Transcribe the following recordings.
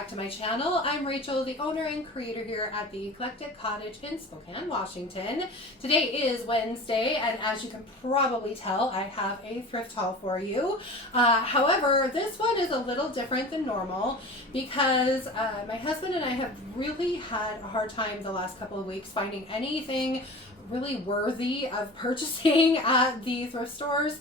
back to my channel. I'm Rachel, the owner and creator here at the Eclectic Cottage in Spokane, Washington. Today is Wednesday, and as you can probably tell, I have a thrift haul for you. However, this one is a little different than normal because my husband and I have really had a hard time the last couple of weeks finding anything really worthy of purchasing at the thrift stores.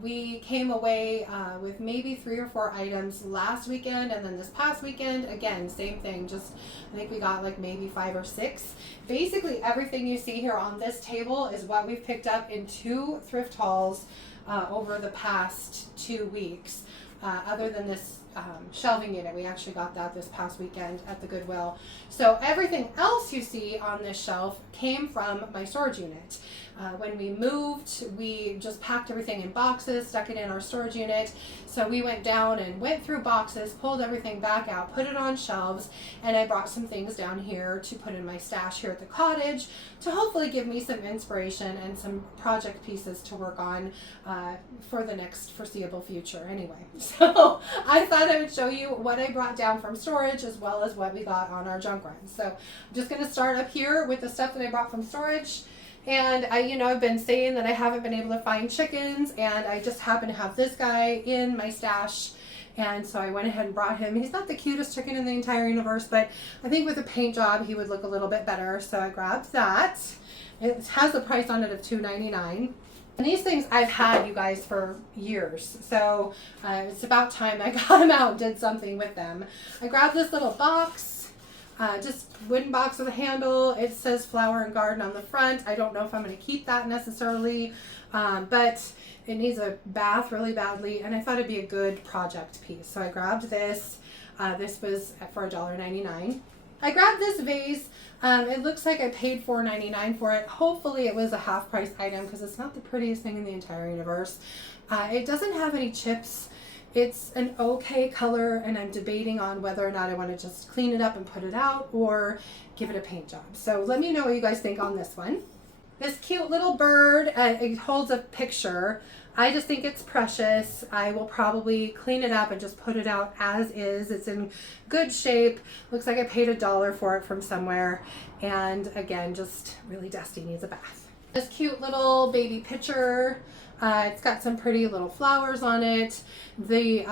We came away with maybe 3 or 4 items last weekend, and then this past weekend, again, same thing. Just I think we got like maybe 5 or 6. Basically everything you see here on this table is what we've picked up in 2 thrift hauls over the past 2 weeks. Other than this shelving unit, we actually got that this past weekend at the Goodwill. So everything else you see on this shelf came from my storage unit. When we moved, we just packed everything in boxes, stuck it in our storage unit. So we went down and went through boxes, pulled everything back out, put it on shelves, and I brought some things down here to put in my stash here at the cottage to hopefully give me some inspiration and some project pieces to work on for the next foreseeable future anyway. So I thought I would show you what I brought down from storage as well as what we got on our junk run. So I'm just going to start up here with the stuff that I brought from storage. And I've been saying that I haven't been able to find chickens, and I just happen to have this guy in my stash. And so I went ahead and brought him. He's not the cutest chicken in the entire universe, but I think with a paint job, he would look a little bit better. So I grabbed that. It has a price on it of $2.99. And these things I've had, you guys, for years. So it's about time I got them out and did something with them. I grabbed this little box. Just wooden box with a handle. It says flower and garden on the front. I don't know if I'm going to keep that necessarily, but it needs a bath really badly, and I thought it'd be a good project piece. So I grabbed this. This was for $1.99. I grabbed this vase. It looks like I paid $4.99 for it. Hopefully it was a half price item because it's not the prettiest thing in the entire universe. It doesn't have any chips. It's an okay color, and I'm debating on whether or not I want to just clean it up and put it out or give it a paint job. So let me know what you guys think on this one. This cute little bird, it holds a picture. I just think it's precious. I will probably clean it up and just put it out as is. It's in good shape. Looks like I paid $1 for it from somewhere. And again, just really dusty, needs a bath. This cute little baby pitcher. It's got some pretty little flowers on it. The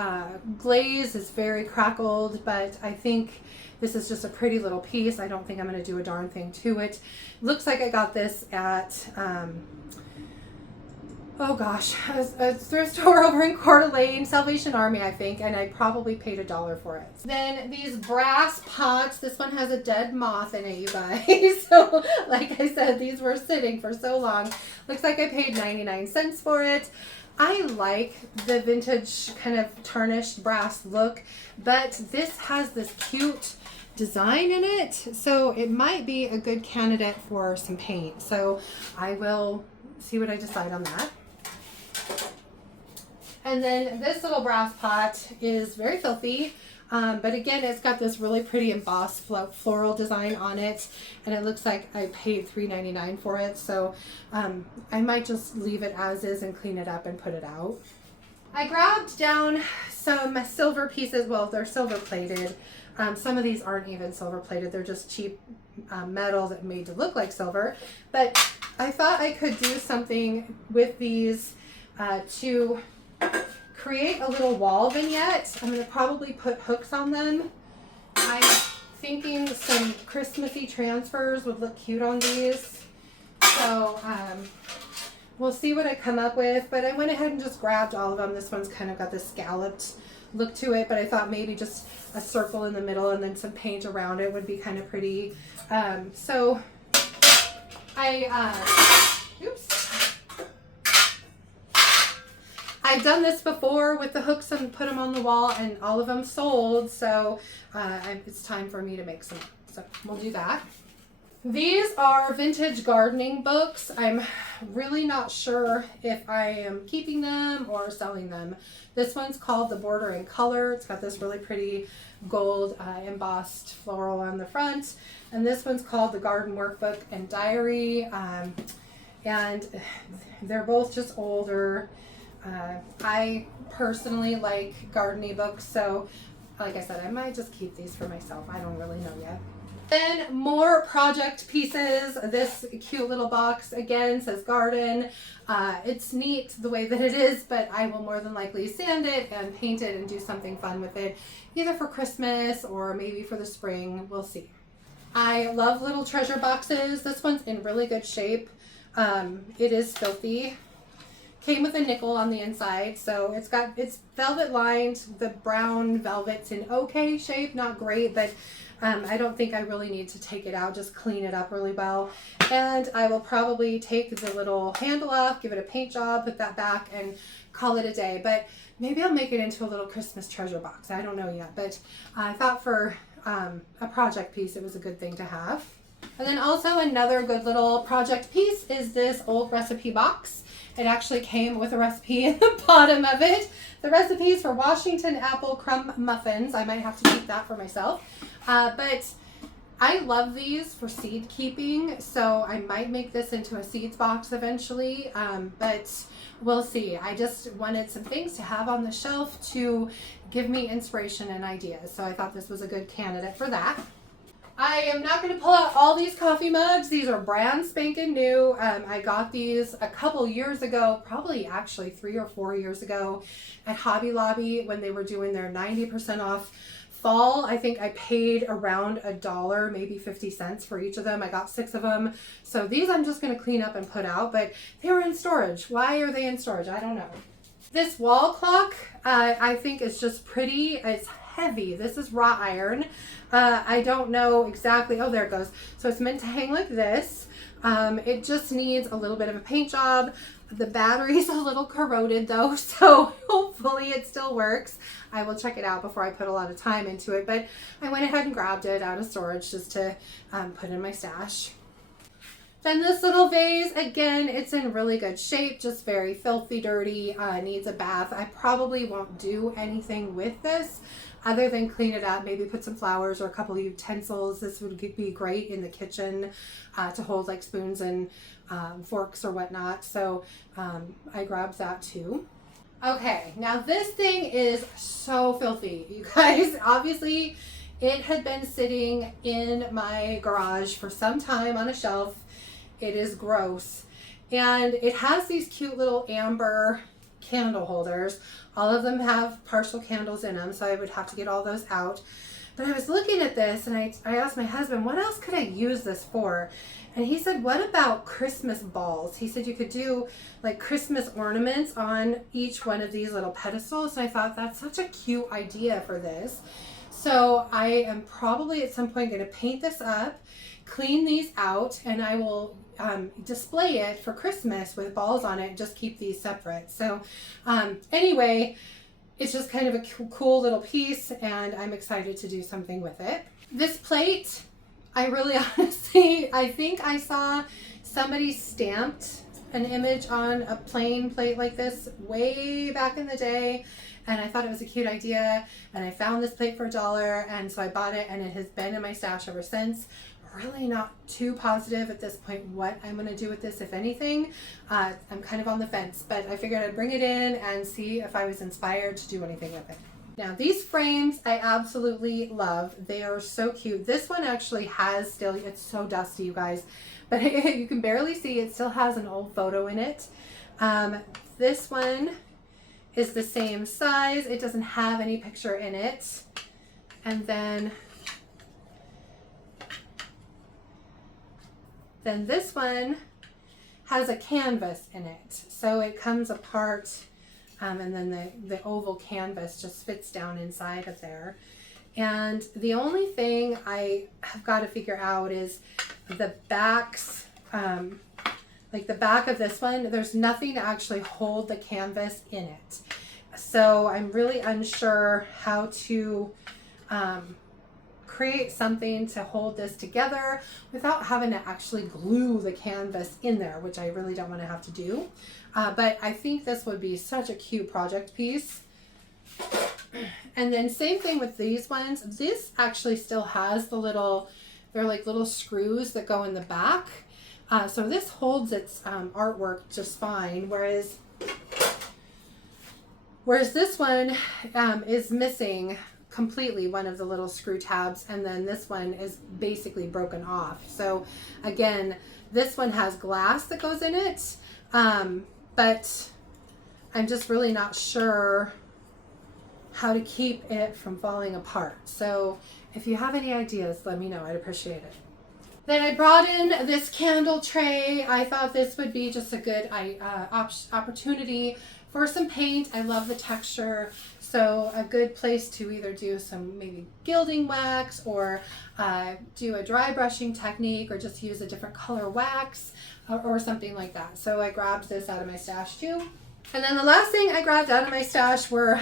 glaze is very crackled, but I think this is just a pretty little piece. I don't think I'm going to do a darn thing to it. Looks like I got this at, a thrift store over in Coeur d'Alene, Salvation Army, I think, and I probably paid $1 for it. Then these brass pots. This one has a dead moth in it, you guys. So, like I said, these were sitting for so long. Looks like I paid 99 cents for it. I like the vintage kind of tarnished brass look, but this has this cute design in it, so it might be a good candidate for some paint. So I will see what I decide on that. And then this little brass pot is very filthy, but again, it's got this really pretty embossed floral design on it, and it looks like I paid $3.99 for it. So I might just leave it as is and clean it up and put it out. I grabbed down some silver pieces. Well, they're silver plated. Some of these aren't even silver plated. They're just cheap metal that made to look like silver. But I thought I could do something with these to create a little wall vignette. I'm going to probably put hooks on them. I'm thinking some Christmassy transfers would look cute on these. So we'll see what I come up with. But I went ahead and just grabbed all of them. This one's kind of got this scalloped look to it, but I thought maybe just a circle in the middle and then some paint around it would be kind of pretty. So I've done this before with the hooks and put them on the wall, and all of them sold. So it's time for me to make some. So we'll do that. These are vintage gardening books. I'm really not sure if I am keeping them or selling them. This one's called The Border in Color. It's got this really pretty gold embossed floral on the front. And this one's called The Garden Workbook and Diary. And they're both just older. I personally like gardening books, so like I said, I might just keep these for myself. I don't really know yet. Then more project pieces. This cute little box again says garden. It's neat the way that it is, but I will more than likely sand it and paint it and do something fun with it, either for Christmas or maybe for the spring. We'll see. I love little treasure boxes. This one's in really good shape. It is filthy. Came with a nickel on the inside, so it's velvet lined. The brown velvet's in okay shape, not great, but I don't think I really need to take it out, just clean it up really well. And I will probably take the little handle off, give it a paint job, put that back, and call it a day. But maybe I'll make it into a little Christmas treasure box. I don't know yet, but I thought for a project piece, it was a good thing to have. And then also another good little project piece is this old recipe box. It actually came with a recipe in the bottom of it. The recipe is for Washington apple crumb muffins. I might have to keep that for myself. But I love these for seed keeping, so I might make this into a seeds box eventually, but we'll see. I just wanted some things to have on the shelf to give me inspiration and ideas, so I thought this was a good candidate for that. I am not going to pull out all these coffee mugs. These are brand spanking new. I got these a couple years ago, probably actually 3 or 4 years ago at Hobby Lobby when they were doing their 90% off fall. I think I paid around $1, maybe 50 cents for each of them. I got 6 of them. So these I'm just going to clean up and put out, but they were in storage. Why are they in storage? I don't know. This wall clock, I think is just pretty. It's heavy. This is wrought iron. I don't know exactly. Oh, there it goes. So it's meant to hang like this. It just needs a little bit of a paint job. The battery's a little corroded though, so hopefully it still works. I will check it out before I put a lot of time into it, but I went ahead and grabbed it out of storage just to put in my stash. Then this little vase, again, it's in really good shape, just very filthy dirty, needs a bath. I probably won't do anything with this other than clean it up, maybe put some flowers or a couple of utensils. This would be great in the kitchen to hold like spoons and forks or whatnot. So I grabbed that too. Okay, now this thing is so filthy, you guys. Obviously, it had been sitting in my garage for some time on a shelf. It is gross. And it has these cute little amber candle holders. All of them have partial candles in them, so I would have to get all those out. But I was looking at this and I asked my husband, what else could I use this for? And he said, what about Christmas balls? He said you could do like Christmas ornaments on each one of these little pedestals. And I thought that's such a cute idea for this. So I am probably at some point going to paint this up, clean these out, and I will display it for Christmas with balls on it, just keep these separate. So anyway, it's just kind of a cool little piece and I'm excited to do something with it. This plate, I really honestly, I think I saw somebody stamped an image on a plain plate like this way back in the day, and I thought it was a cute idea, and I found this plate for $1, and so I bought it, and it has been in my stash ever since. Really not too positive at this point what I'm going to do with this, if anything. I'm kind of on the fence, but I figured I'd bring it in and see if I was inspired to do anything with it. Now these frames I absolutely love. They are so cute. This one actually has still, it's so dusty, you guys, but you can barely see, it still has an old photo in it. This one is the same size. It doesn't have any picture in it. And then this one has a canvas in it. So it comes apart and then the oval canvas just fits down inside of there. And the only thing I have got to figure out is the backs, like the back of this one, there's nothing to actually hold the canvas in it. So I'm really unsure how to create something to hold this together without having to actually glue the canvas in there, which I really don't want to have to do. But I think this would be such a cute project piece. And then same thing with these ones. This actually still has the little, they're like little screws that go in the back. So this holds its artwork just fine, whereas this one is missing completely one of the little screw tabs, and then this one is basically broken off. So again, this one has glass that goes in it, but I'm just really not sure how to keep it from falling apart. So if you have any ideas, let me know. I'd appreciate it. Then I brought in this candle tray. I thought this would be just a good opportunity for some paint. I love the texture, so a good place to either do some maybe gilding wax or do a dry brushing technique or just use a different color wax or something like that. So I grabbed this out of my stash too. And then the last thing I grabbed out of my stash were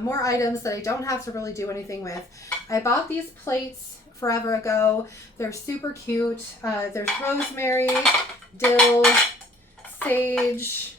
more items that I don't have to really do anything with. I bought these plates forever ago. They're super cute. There's rosemary, dill, sage,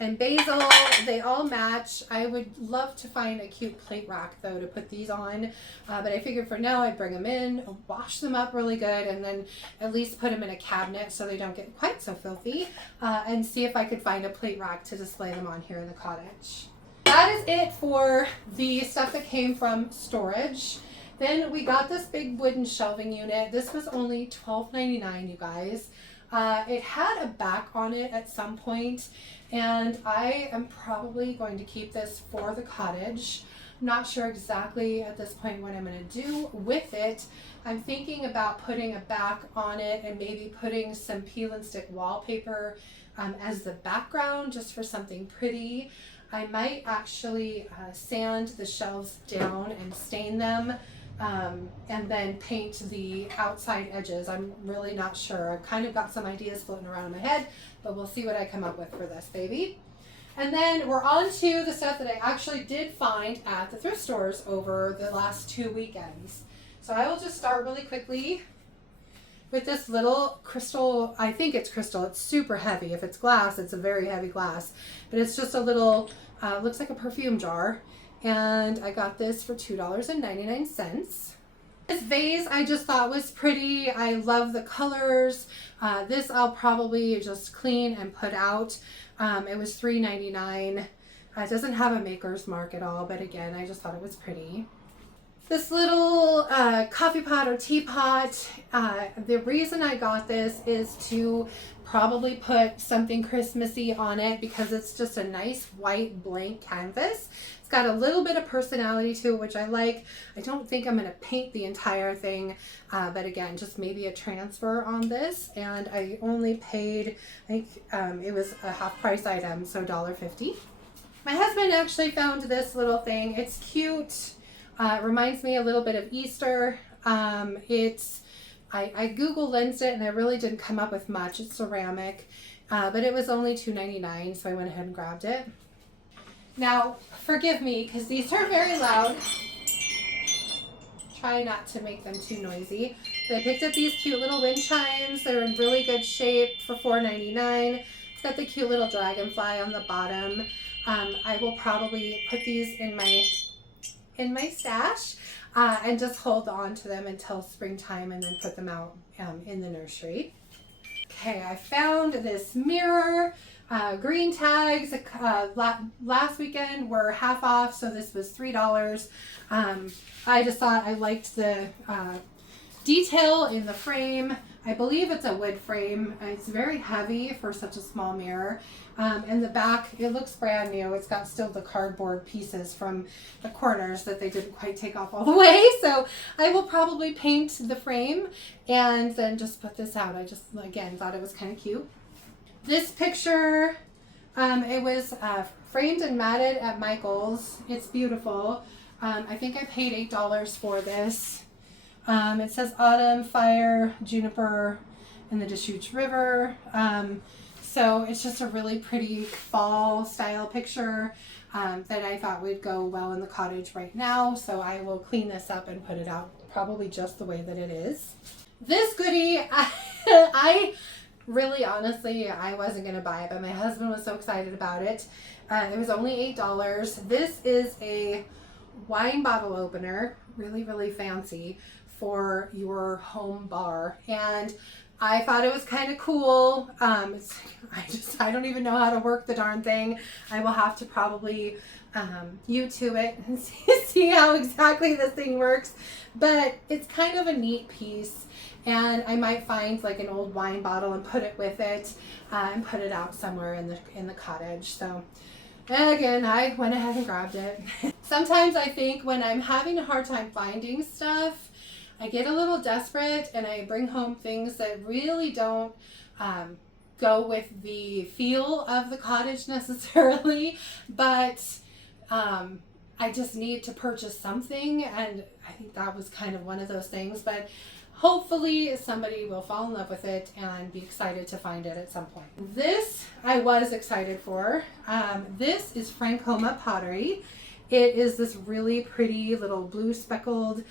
and basil. They all match. I would love to find a cute plate rack though to put these on, but I figured for now I'd bring them in, wash them up really good, and then at least put them in a cabinet so they don't get quite so filthy, and see if I could find a plate rack to display them on here in the cottage. That is it for the stuff that came from storage. Then we got this big wooden shelving unit. This was only $12.99, you guys. It had a back on it at some point, and I am probably going to keep this for the cottage. I'm not sure exactly at this point what I'm going to do with it. I'm thinking about putting a back on it and maybe putting some peel and stick wallpaper as the background just for something pretty. I might actually sand the shelves down and stain them, and then paint the outside edges. I'm really not sure. I've kind of got some ideas floating around in my head, but we'll see what I come up with for this baby. And then we're on to the stuff that I actually did find at the thrift stores over the last 2 weekends. So I will just start really quickly with this little crystal. I think it's crystal. It's super heavy. If it's glass, it's a very heavy glass, but it's just a little, looks like a perfume jar. And I got this for $2.99. This vase I just thought was pretty. I love the colors. This I'll probably just clean and put out. It was $3.99. It doesn't have a maker's mark at all, but again, I just thought it was pretty. This little coffee pot or teapot, the reason I got this is to probably put something Christmassy on it because it's just a nice white blank canvas. It's got a little bit of personality to it, which I like. I don't think I'm going to paint the entire thing, but again, just maybe a transfer on this. And I only paid, I think it was a half price item, so $1.50. My husband actually found this little thing. It's cute. It reminds me a little bit of Easter. I Google lensed it and I really didn't come up with much. It's ceramic, but it was only $2.99, so I went ahead and grabbed it. Now, forgive me because these are very loud. Try not to make them too noisy. But I picked up these cute little wind chimes. They're in really good shape for $4.99. It's got the cute little dragonfly on the bottom. I will probably put these in my stash and just hold on to them until springtime and then put them out in the nursery. Okay, I found this mirror. Green tags last weekend were half off, so this was $3. I just thought I liked the detail in the frame. I believe it's a wood frame. It's very heavy for such a small mirror. And the back, it looks brand new. It's got still the cardboard pieces from the corners that they didn't quite take off all the way. So I will probably paint the frame and then just put this out. I just, again, thought it was kind of cute. This picture, it was framed and matted at Michael's. It's beautiful. I think I paid $8 for this. It says autumn, fire, juniper, and the Deschutes River. So it's just a really pretty fall style picture that I thought would go well in the cottage right now. So I will clean this up and put it out probably just the way that it is. This goodie, I really, honestly, I wasn't going to buy it, but my husband was so excited about it. It was only $8. This is a wine bottle opener, really, really fancy for your home bar. And I thought it was kind of cool. I don't even know how to work the darn thing. I will have to probably YouTube it and see how exactly this thing works. But it's kind of a neat piece, and I might find like an old wine bottle and put it with it and put it out somewhere in the cottage. So again, I went ahead and grabbed it. Sometimes I think when I'm having a hard time finding stuff, I get a little desperate and I bring home things that really don't go with the feel of the cottage necessarily, but I just need to purchase something, and I think that was kind of one of those things. But hopefully somebody will fall in love with it and be excited to find it at some point. This I was excited for. This is Frankoma pottery. It is this really pretty little blue speckled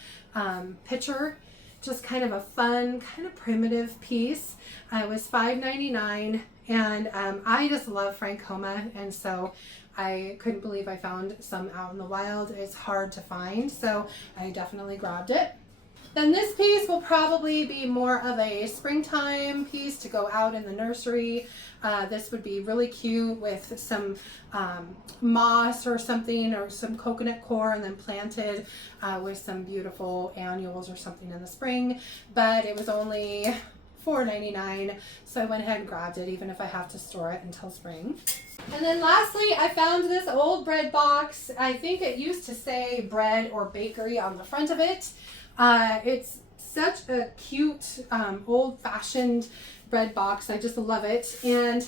pitcher. Just kind of a fun, kind of primitive piece. It was $5.99, and I just love Frankoma, and so I couldn't believe I found some out in the wild. It's hard to find, so I definitely grabbed it. Then this piece will probably be more of a springtime piece to go out in the nursery. This would be really cute with some moss or something, or some coconut core, and then planted with some beautiful annuals or something in the spring. But it was only $4.99, so I went ahead and grabbed it, even if I have to store it until spring. And then lastly, I found this old bread box. I think it used to say bread or bakery on the front of it. It's such a cute, old-fashioned bread box. I just love it. And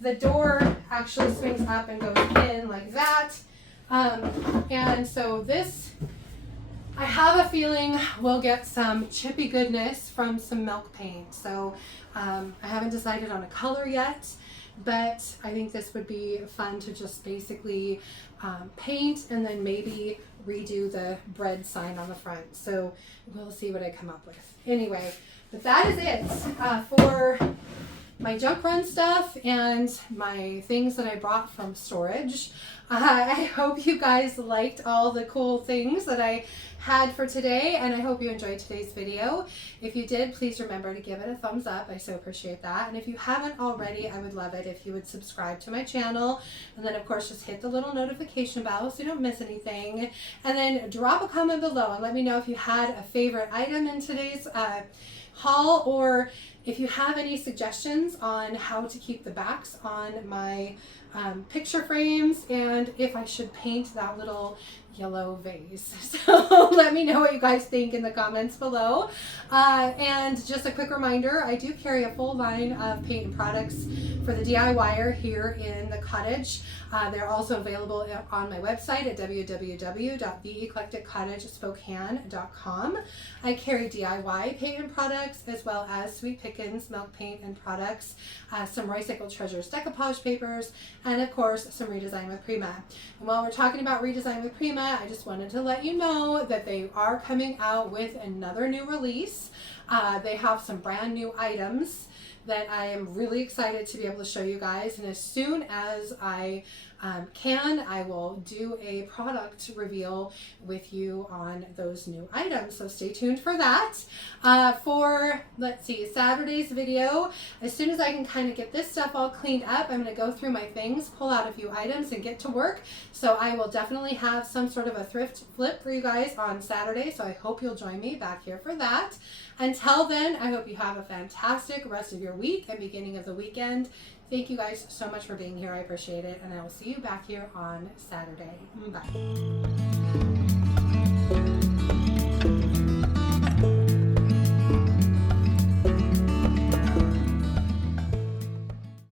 the door actually swings up and goes in like that. And so this, I have a feeling we'll get some chippy goodness from some milk paint. So I haven't decided on a color yet, but I think this would be fun to just basically paint and then maybe redo the bread sign on the front. So we'll see what I come up with. Anyway, but that is it for my junk run stuff and my things that I brought from storage. I hope you guys liked all the cool things that I had for today, and I hope you enjoyed today's video. If you did, please remember to give it a thumbs up. I so appreciate that. And if you haven't already, I would love it if you would subscribe to my channel, and then of course just hit the little notification bell so you don't miss anything. And then drop a comment below and let me know if you had a favorite item in today's haul, or if you have any suggestions on how to keep the backs on my picture frames, and if I should paint that little yellow vase. So let me know what you guys think in the comments below. And just a quick reminder, I do carry a full line of paint and products for the DIYer here in the cottage. They're also available on my website at www.theeclecticcottagespokane.com. I carry DIY paint and products, as well as Sweet Pickins milk paint and products, some Recycled Treasures decoupage papers, and of course some Redesign with Prima. And while we're talking about Redesign with Prima, I just wanted to let you know that they are coming out with another new release. They have some brand new items that I am really excited to be able to show you guys, and as soon as I can, I will do a product reveal with you on those new items, so stay tuned for that. For, let's see, Saturday's video, as soon as I can kind of get this stuff all cleaned up, I'm going to go through my things, pull out a few items, and get to work. So I will definitely have some sort of a thrift flip for you guys on Saturday, so I hope you'll join me back here for that. Until then, I hope you have a fantastic rest of your week and beginning of the weekend. Thank you guys so much for being here. I appreciate it, and I will see you back here on Saturday. Bye.